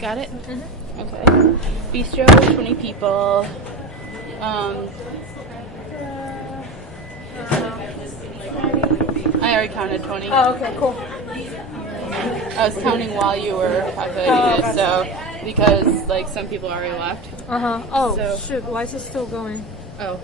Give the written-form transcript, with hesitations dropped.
Got it? Mm-hmm. Okay. Bistro, 20 people. I already counted 20. Oh, okay, cool. I was counting while you were calculating it, so because like some people already left. Oh, So. shoot, why is it still going? Oh.